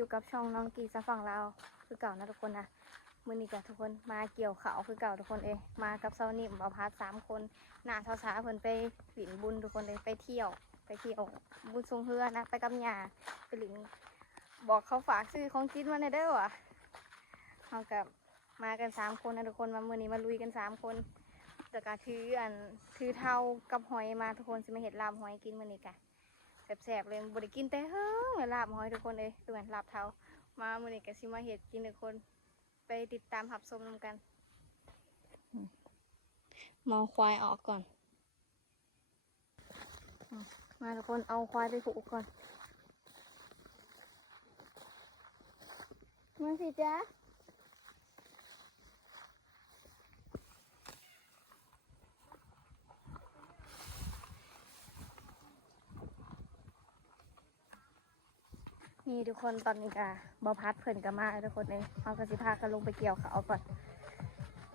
อยู่กับช่องน้องกีสะฝั่งลาคือเก่านะทุกคนนะมือนี้กับทุกคนมาเกี่ยวเขาคือเก่าทุกคนเองมากับเซานิมเอาพาร์ทสามคนหน้าเช้าช้าๆเพิ่นไปหลินบุญทุกคนเลยไปเที่ยว ไปเที่ยวบุญทรงเฮือนะไปกับยาไปหลินบอกเขาฝากซื้อของกินมาในเด้อว่ะเขากับมากันสามคนนะทุกคนมามือนี้มาลุยกันสามคนแต่ก็ถืออันถือเท่ากับหอยมาทุกคนสิมาเห็ดลาบหอยกินมือนี้กะ แสบๆเลยบริกินแต่เฮ้ยลาบหอยทุกคนเลยดูเหมือนลาบเท้ามามื่อนี้ก็สิมาเห็ดกินทุกคน ไปติดตามหับชมนำกันมองควายออกก่อนอืมมาทุกคนเอาควายไปผูกก่อนมาสิจ๊ะ นี่ทุกคนตอนนี้กะบอพัดเพิ่นกันมาทุกคนเลยเอากระสิพากันลงไปเกี่ยวเขาก่อน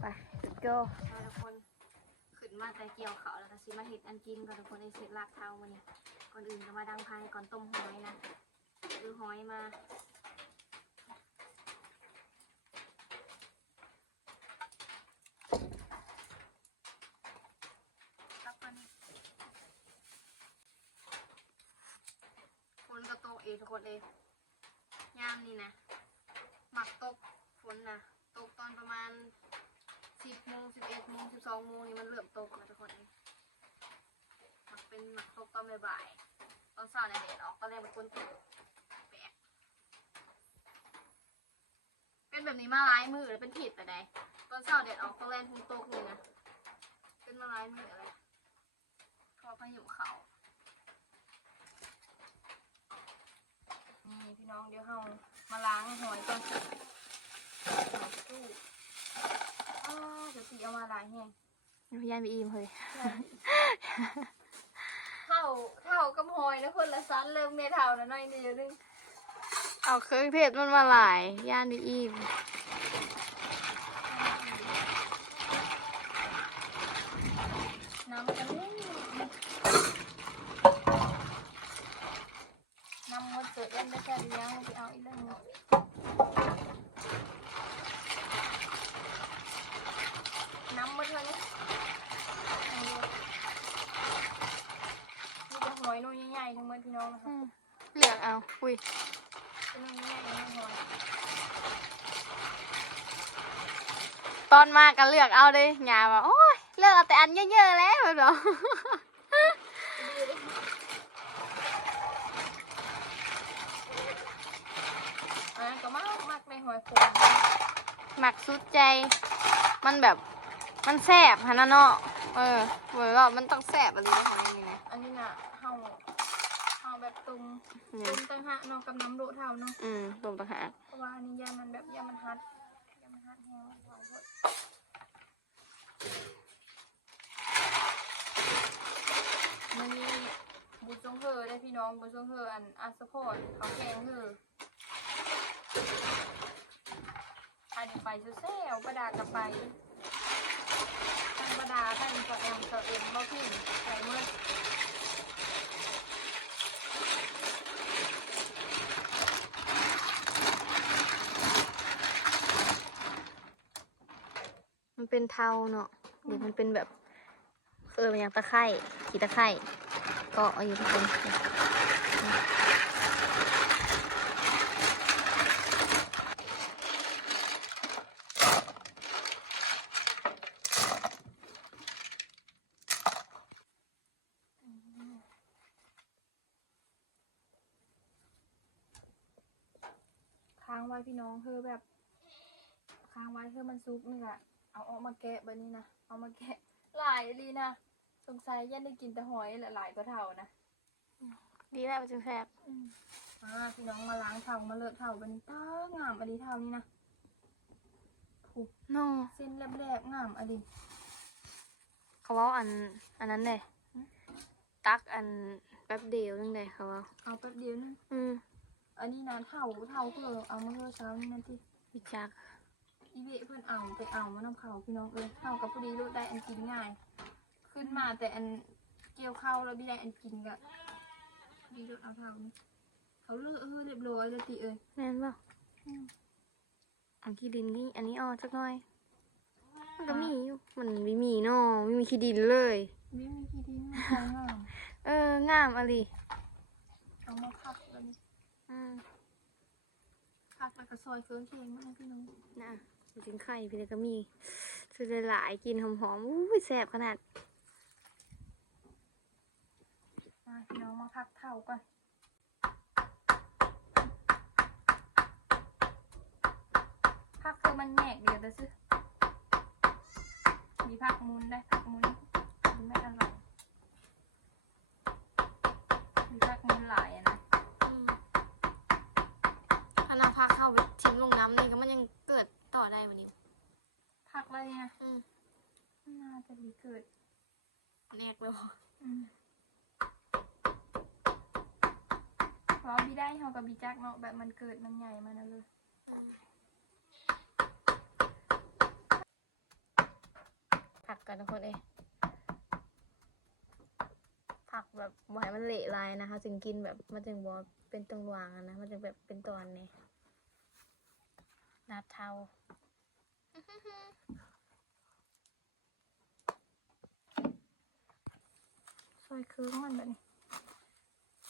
ไปโกทุกคนขึ้นมาแต่เกี่ยวเขาแล้วก็สิมาเห็ดอันกินก่อนทุกคนไอเสร็จลากเท้ามานี่ก่อนอื่นก็มาดังพายก่อนต้มหอยนะคือหอยมารับก่อนนี่ฝนก็ตกเอง ทุกคนเองยามนี่นะหมักตกฝนนะตกตอนประมาณสิบโมงสิบเอ็ดโมงสิบสองโมงนี่มันเริ่มตกแล้วทุกคนเองมันเป็นหมักตกตอนบ่ายๆตอนเช้าในยแดดออกตอนแรกมันคนตกแปลกเป็นแบบนี้มาหลายมือเลยเป็นผิดแต่ใดตอนเช้าแดดออกตอนแรกคุณตกเลยนะเป็นมาหลายมืออะไรพอพายุเขา พี่น้องเดี๋ยวเรามาล้างหอยก่อนสิหอยตู้อ๋อเดี๋ยวสีเอามาหลายแห้งยายไปอิ่มเลยเท่าเท่ากับหอยนะคนละซันเริ่มเมเท่านะหน่อยเดียวนึงเอาเครื่องเทศมันมาหลายย่านไปอิ่มน้ำกันนี่น้ำมันเกิด เล่นได้แค่เดียวไปเอาอีกเรื่องหนึงน้ำมันเท่านี้เอาเยอะนี่จะหอยนุ่นใหญ่ๆทั้งหมดพี่น้องนะคะเลือกเอาอุ้ยเป็นนุ่นใหญ่ๆทั้งหอยตอนมากันเลือกเอาเลยยาว่าโอ้ยเลือกเอาแต่อันเยอะๆแล้วแบบอะก็มากมากใน หอยขมหมักสุดใจ มันแบบ มันแซ่บฮะนะเนาะ เออเหมือนว่ามันต้องแซ่บอะไรอย่างเงี้ยอันนี้น่ะเฮาเฮาแบบตุ่มเนี่ตุ่ยมตั้งหะเนาะกับน้ำโดดเท่าเนาะ อืมรวมต่างหากเพราะว่าอันนี้ยามันแบบยามันฮัดยามันฮัดแห้งเผาหมดมันมีบุญทรงเฮอได้พี่น้องบุญทรงเฮออันอาสปอร์ตเขาแข่งเฮออั นนี้ไปเซลประดากลับไปท่านประดาท่านสแอมสเอ็มบ่พิมใส่เมื่อมันเป็นเทาเนาะเดี๋ยวมันเป็นแบบ เออมันอย่างตะไคร่ขีตะไคร่ก็เอาอยู่ทุกคน ค้างไว้พี่ น้องคือแบบค้างไว้คือมันซุกนี่แหละเอาออกมาแกะแบบนี้นะเอามาแกะหลายลีนะสงสัยยันได้กินแต่หอยแหละหลายก็เท่านะดีแล้วมันจึงแซ่บอ่าพี่น้องมาล้างเท่ามาเลอะเท่าแบบนี้ต้างามอดีเท่านี้นะผูกเนาะเส้นแรบๆงามอดีเขาเว่าอันอันนั้นเลยตักอันแป๊บเดียวนึงเลยเขาเว่าเอาแป๊บเดียวนึงอืม อันนี้นะเท่าเท่าเพื่อเอามาเมื่อเช้านี่นั่นที่วิจักอีเวเพื่อนเอาไปเอามาน้ำเขาพี่น้องเอ้ยเท่ากับพอดีรู้ได้อันกินง่าย ขึ้นมาแต่อันเกี่ยวเข้าวแล้วไม่ได้อันกินกะพอดีรู้เอาเท่านี้เขาเลิกเออเรียบร้อยเลยติเอ้ยแม่นบ่เอาขี้ดินนี่อันนี้ออกจักหน่อยมันก็มีอยู่มันไม่มีเนาะไม่มีขี้ดินเลยไม่มีที่ดินไม่ใช่งามเอองามอะไรเอามาพักแล้วนี่ พักแล้วก็ซอยเครื่องเคียงมาให้พี่น้องนะไปกินไข่พี่เลยก็มีซื้อหลายกินหอมๆอุ้ยแซ่บขนาดมาพี่น้องมาพักเท่าก่อนพักคือมันแยกเดียวแต่ซื้อมีพักมุนได้พักมุนมันไม่อร่อยมีพักมุนหลายอะนะ อืมอันนั้นพาเข้าไป ทิ้งลงน้ำนี่ก็มันยังเกิดต่อได้วันนี้พักแล้วเนี่ยนะอืมน่าจะมีเกิดแนกเลยบ่อืมเพราะบีได้เขากับบีจักเนาะแบบมันเกิดมันใหญ่มาแล้วเลยผักกันทุกคนเองผักแบบบ่ให้มันเละลายนะคะจึงกินแบบมันจึงบอเป็นตรงวางอะนะมันจึงแบบเป็นตอนเนี่ย นาเทาซอยคืองมันแบบนี้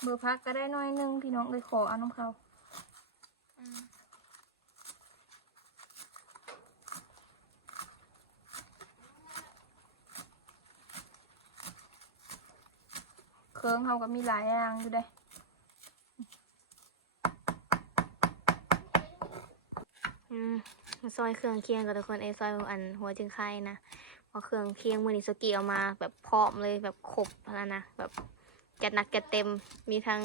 เบอร์พักก็ได้น้อยนึงพี่น้องเลยขอเอาน้ำเขาเครื่องเขาก็มีหลายอย่างอยู่ได้ อืมมา ซอยเครื่องเคียงกับทุกคนเอซอยอันหัวจึงไข่นะพราะเครื่องเคียงมือนิสกีเอามา แบบพร้อมเลยแบบครบแล้วนะแบบจัดหนักจัดเต็มมีทั้ง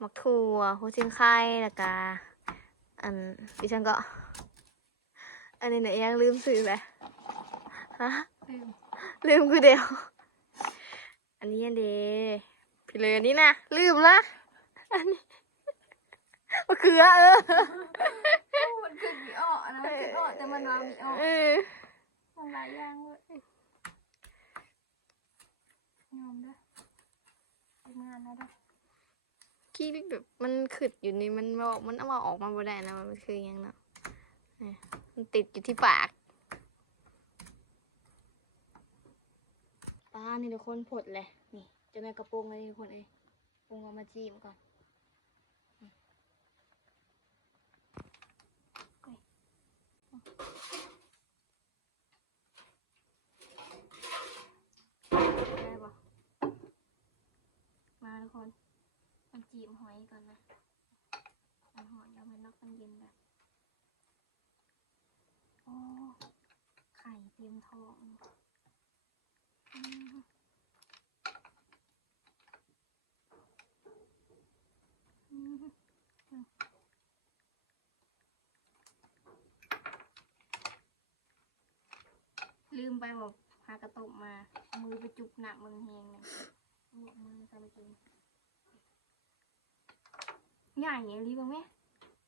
มักถั่วหัวจึงไข่แล้วก็อันดิฉันก็ อันนี้เนี่ยยังลืมสื่อเลยฮะลืมลืมคือเดียว อันนี้อันเดพี่เลยอันนี้นะลืมละอันนี้มะเขือเออมันคืออะ มันคืออ้อแต่มันว่ามีอ้อเออมันหลายอย่างเลยยอมด้วยทำงานแล้วด้วยขี้แบบมันขึ้นอยู่นี่มันบอกมันเอามาออกมาบ่ได้นะมันคือหยังเนาะเนี่ยมันติดอยู่ที่ปากปลานี่ทุกคนผดเลยนี่เจะในกระโปรงเลยทุกคนเอ้ยปรุงเอามาจิ้มก่อนนี่ได้ปะมาทุกคนมันจีบหอยก่อนนะมันหอยเดี๋ยวมันนอกมันเย็นแบบโอ้ไข่เตรียม ทองลืมไปบอกพากระตุกมา มือไปจุบหนักมึงเฮงเนี่ยเอามือจะไปกินใหญ่อย่างนี้บ้าไหม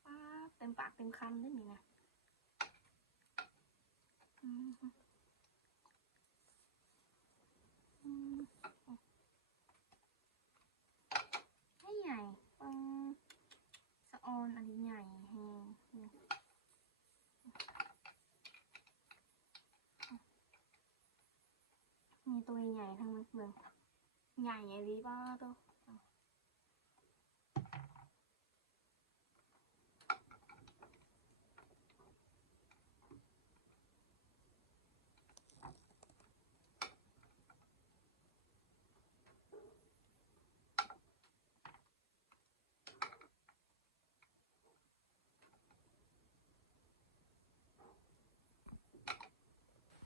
ป้าเต็มปากเต็มคำได้ไหมนะอืมอืมให้ใหญ่ปังสะ ออนอันนี้ใหญ่แฮงมีตัวใหญ่ทั้งมันเลยใหญ่อย่างนี้ป้าตัว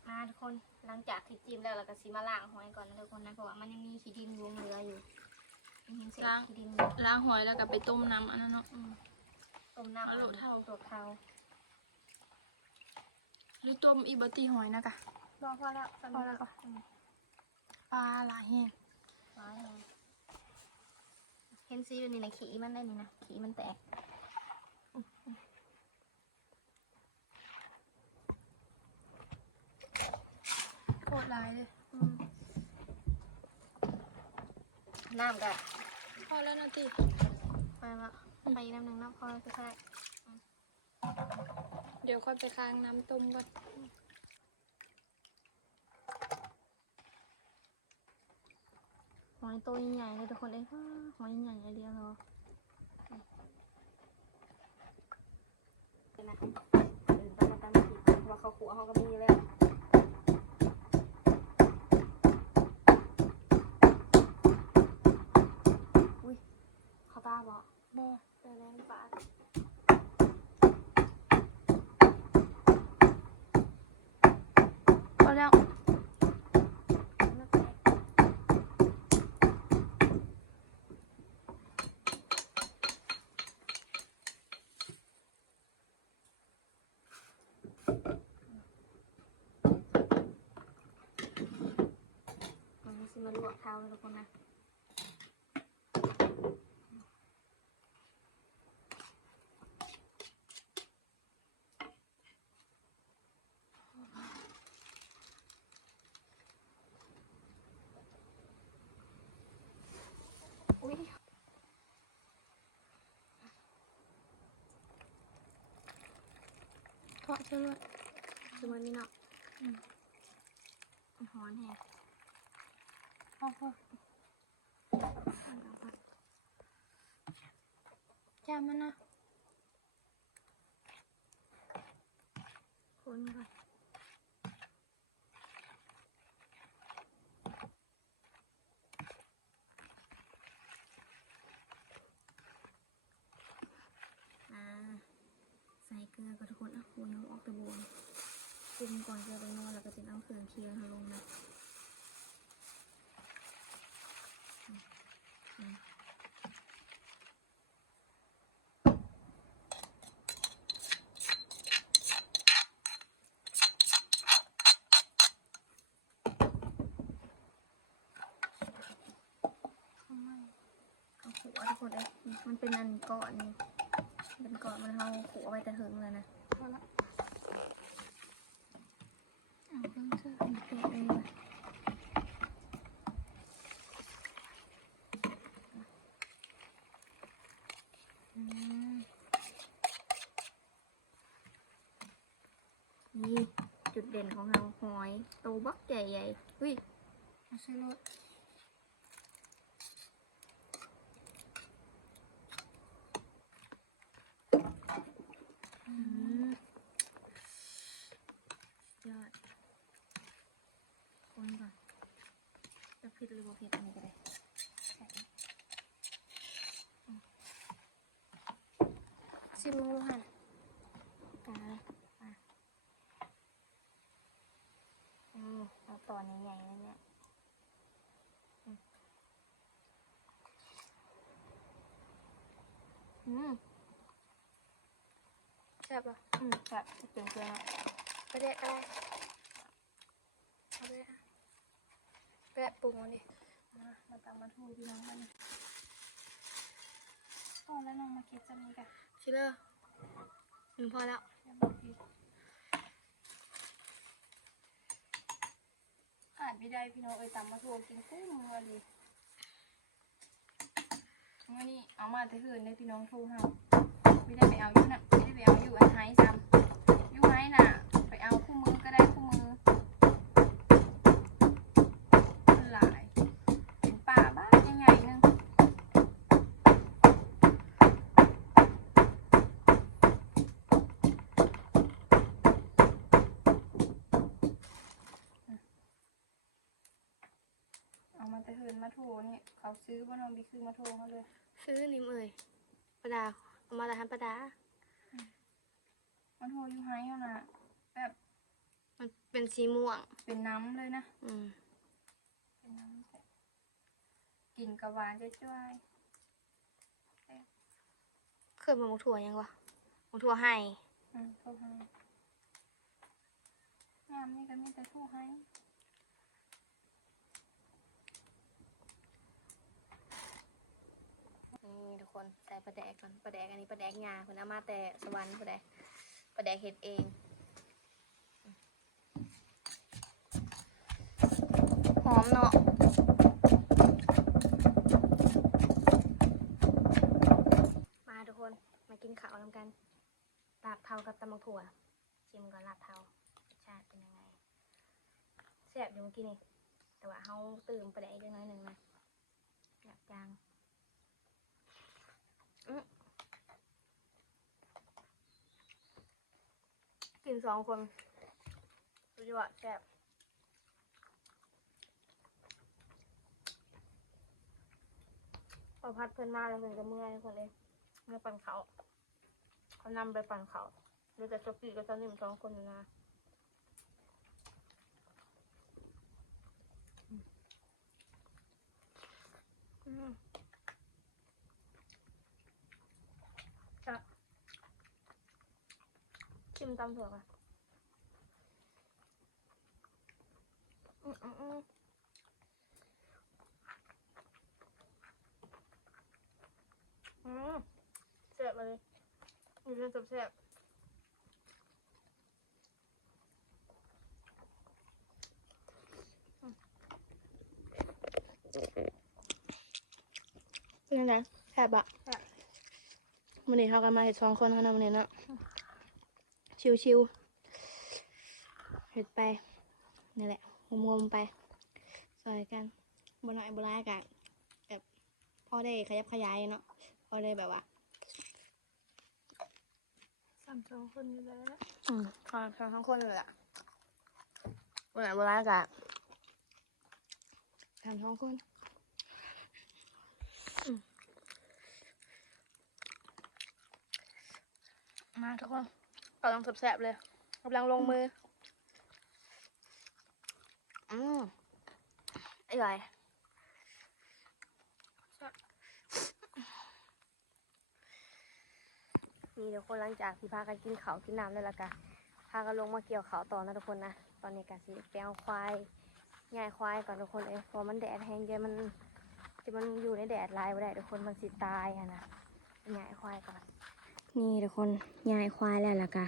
มา ทุกคนหลังจากที่จิ้มแล้วเราก็ซีมาล้างหอยก่อนนะทุกคนนะเพราะว่ามันยังมีขี้ดินรวมเหลืออยู่ยังเห็นเศษล้าง ขี้ดินล้างหอยแล้วก็ไปต้มน้ำอันนั้นเนาะอืม ต้มน้ำเอาโหลดเท่า ตัวเท่าหรือต้มอีบตีหอยนะกะพอพอแล้วพอแล้วก็ปลาหลายแห้งร้อยเลยเห็นซีอยู่นี่นะขี้มันได้นี่นะขี้มันแตก โคตร หลายเลยอืมน้ำกันพอแล้วนะตีไปละไปอีกน้ำหนึ่งน้ำพอคือใช่เดี๋ยวค่อยไปค้างน้ำต้มก่อนหอยโตใหญ่ๆเลยทุกคนเอ้ยว้าหอยใหญ่ๆเรียงเหรอนะเดินไปมาตามขีดว่าเขาขัวเขาก็มีแล้ว อุ้ยเขาตา บอกบ่เจอแล้วปาพอแล้วมันไม่ใช่มาลวกเท้าเลยทุกคนนะ ทอดเชื่อเลยคือมันนี่เนาะหอนแฮะเอาพอจามันนะคนก่อนอ่าใส่เกลือก็ทุกคนอะคูน้ำออกตะบวงปรุงก่อนเกลือไปนวดแล้วก็จะ เคียงเขาลงนะอืมอืมเอาขัวทุกคนเอ้ยมันเป็นอันก่อนนี่เป็นก่อนมันเอาขัวไว้แต่หึงเลยนะพอละเอาเพิ่มเสื้อมันเปรี้ยวเองเลยอืม นี่จุดเด่นของเราหอยโตบักใหญ่ๆอุ้ยเอาเสื้อรถอืมยอด คนก่อนจะผิดหรือบ่ผิดอันนี้ก็ได้ใส่ สิบโมงหันกาเลยอะอืมเอาตอนใหญ่ๆเลยเนี่ยอืมอืมแซ่บป่ะอืมแบบเปลี่ยนเครื่องแล้วไปแดะอะไรเอาไปแดะไปแดะปรุงมันดิมามาตามมาทูพี่น้องกันอ๋อแล้วน้องมาเก็บจำนี้กัน ชิลเลอร์หนึ่งพอแล้วอ่านไม่ได้พี่น้องเอ้ยตามมาทวงกินกุ้งมาดิเมื่อนี้เอามาแต่คืนได้พี่น้องทูเฮาไม่ได้ไปเอาอยู่น่ะไม่ได้ไปเอาอยู่อันไฮซ้ำอยู่ไฮน่ะ ไปเอาคู่มือก็ได้คู่มือมันหลาย เป็นป่าบ้านใหญ่ๆหนึง เอามาแต่เหินมาโทรนี่เขาซื้อว่าน้องบีคือมาโทรเขาเลย ซื้อนิ่มเอ่ยประดาเอามาแต่ทันประดามันโทรอยู่ไฮเขาน่ะแบบมันเป็นสีม่วง เป็นน้ำเลยนะ อืมเป็นน้ำแบบกลิ่นกระหวานจ้วยเคยมาหมกถั่วยังวะหมกถั่วให้ๆอืมโทรให้งามนี่ก็มีแต่โทรให้ นี่ทุกคนใส่ปลาแดกก่อนปลาแดกอันนี้ปลาแดกงาคนเอามาแต่สวรรค์ปลาแดกปลาแดกเห็ดเองหอมเนาะมาทุกคนลาบเทากับตำบักถั่วชิมก่อนลาบเทาชาติเป็นยังไงแซ่บอยู่เมื่อกี้นี่แต่ว่าเขาตื่มไปได้อีกเล็กน้อยหนึ่งนะอยากจาง กินสองคนสุดยอดแซ่บพอพัดเพื่อนมาแล้วเพื่อนก็เมื่อยคนเลยเมื่อปั่นเขาเขานำไปปั่นเขาเหลือแต่สกีกับเจ้านิ่มสองคนนะอืมจะ ชิมตำถั่วก่อนอืมอืมอืมอืมแซ่บเลยมีเรื่องแซ่บๆเป็นยังไงแซ่บอะมันนี้เขากันมาเห็ดสองคนเท่านั้นมันนี้เนาะ ชิวๆเห็ดไปนี่แหละงมๆไปซอยกันบนหน่อยบนร้ายกันแบบพอได้ขยับขยายเนาะพอได้แบบว่าสามสองคนอยู่แล้วอืมพอทั้งทั้งคนเลยอะบนหน่อยบนร้ายกันทำท้องคนมาทุกคน กำลังแสบๆเลยกำลังลงมือ อืมอร่อยนี่เดี๋ยวคนหลังจากที่พากันกินเขากินน้ำแล้วล่ะกะพากันลงมาเกี่ยวเขาต่อนะทุกคนนะ ตอนนี้กะสิไปเอาควายง่ายควายก่อนทุกคนเอ้ยเพราะมันแดดแห้งเยอะมันจะมันอยู่ในแดดลายไม่ได้ทุกคนมันสิตายอะนะง่ายควายก่อน นี่ทุกคนยายควายแล้วล่ะกะ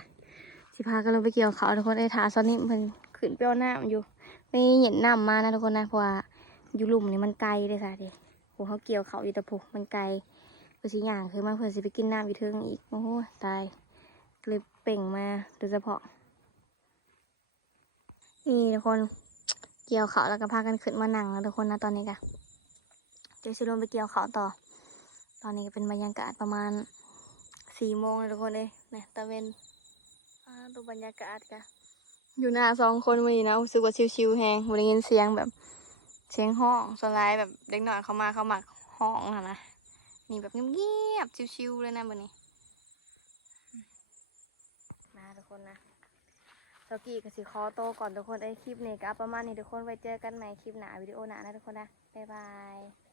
สิพากันลงไปเกี่ยวเขาทุกคนไอ้ถาซอนนี่มันขึ้นเปรี้ยวหน้ำอยู่ไม่เห็นหน้ำมานะทุกคนนะเพราะว่าอยู่หลุมนี่มันไกลเลยค่ะดิโหเขาเกี่ยวเขาอยู่แตะพุมันไกลเพื่อสิย่างคือมาเพื่อสิไปกินน้ำอยู่เทิงอีกโอ้โหตายก็เลยเป่งมาโดยเฉพาะนี่ทุกคนเกี่ยวเขาแล้วก็พากันขึ้นมาหนังแล้วทุกคนนะตอนนี้กะเดี๋ยวสิลงไปเกี่ยวเขาต่อ ตอนนี้ก็เป็นบรรยากาศประมาณ สี่โมงเลยทุกคนเลยนี่ตะเวนดูบรรยากาศกันอยู่หน้าสองคนวันนี้นะรู้สึกว่าชิวๆแฮงวันนี้ยินเสียงแบบเสียงห้องสไลด์แบบเด็กหน่อยเขามาเขาหมักห้องอะนะนี่แบบเงียบๆชิวๆเลยนะวันนี้มาทุกคนนะสกี้กับสิคอโตก่อนทุกคนไอ้คลิปนี้ก็ประมาณนี้ทุกคนไว้เจอกันใหม่คลิปหน้าวิดีโอหน้านะทุกคนนะบ๊ายบาย